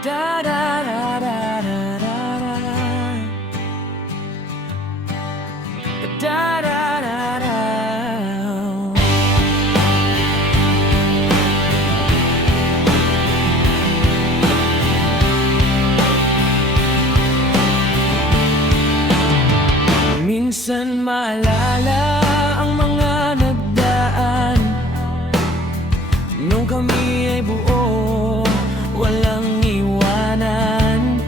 Da da da da da da da da da da. Minsan maalala ang mga nagdaan nung kami ay buo, walang iwanan.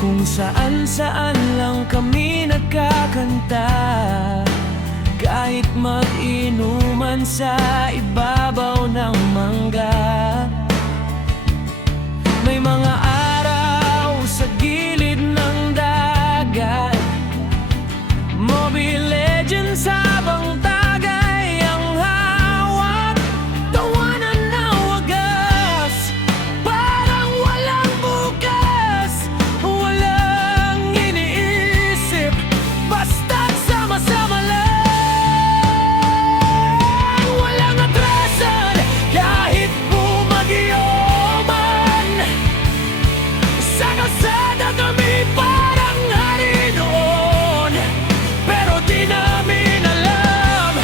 Kung saan-saan lang kami nagkakanta, kahit mag-inuman sa ibabaw ng mangga. May mga araw sa gilid ng dagat, Mobile Legends habang tagay ang hawak. Tawanan na wagas, parang walang bukas. Walang iniisip, basta't sama-sama lang. Walang atrasan, kahit bumagyo man. Sa kalsada kami parang hari noon, pero di namin alam,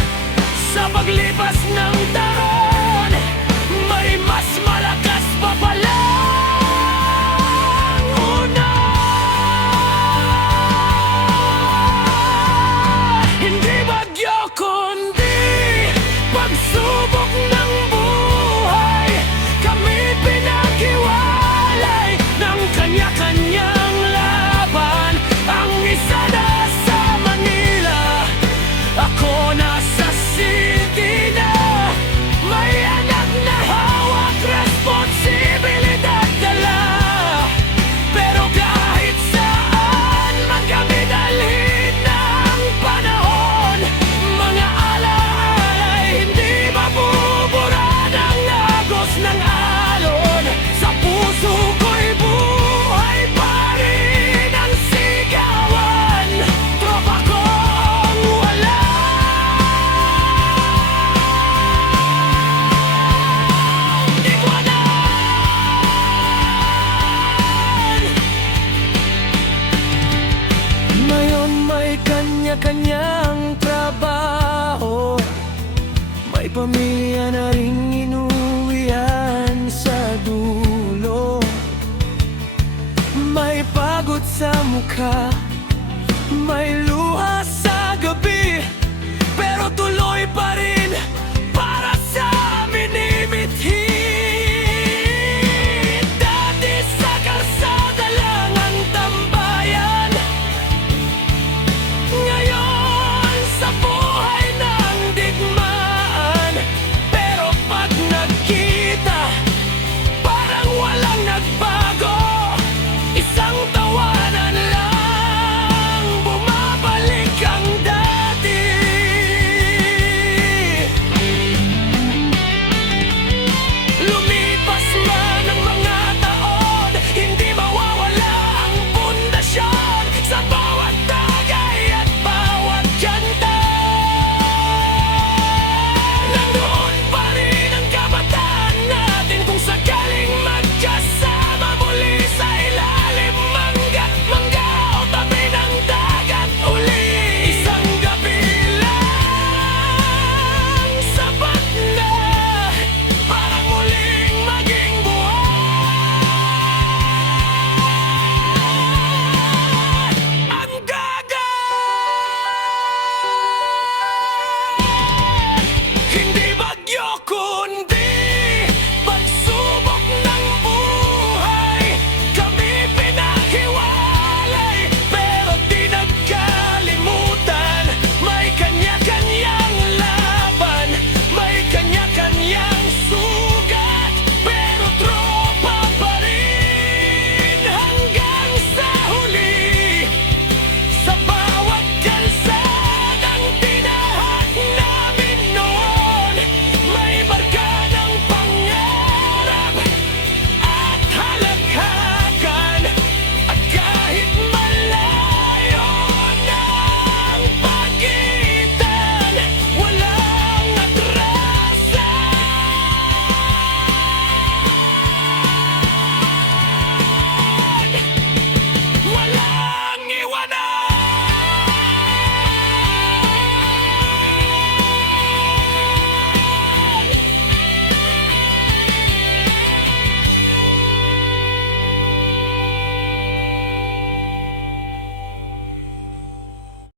sa paglipas ng taon, may mas malakas pa palang una. Hindi bagyo kundi pagsubok ng buhay, kami pinaghiwalay ng kanya-kanyang laban. Ang isa nasa Manila, ako nasa city na. May anak na hawak, responsibilidad dala. Pero kahit saan man kami dalhin ng panahon, mga alaala'y hindi mabubura ng agos ng alon. Sa puso ko'y buhay pa rin ang sigawan. Tropa kong walang iwanan. Ngayon may kanya-kanyang trabaho, may pamilya na ring inuwian sa dulo. May pagod sa mukha,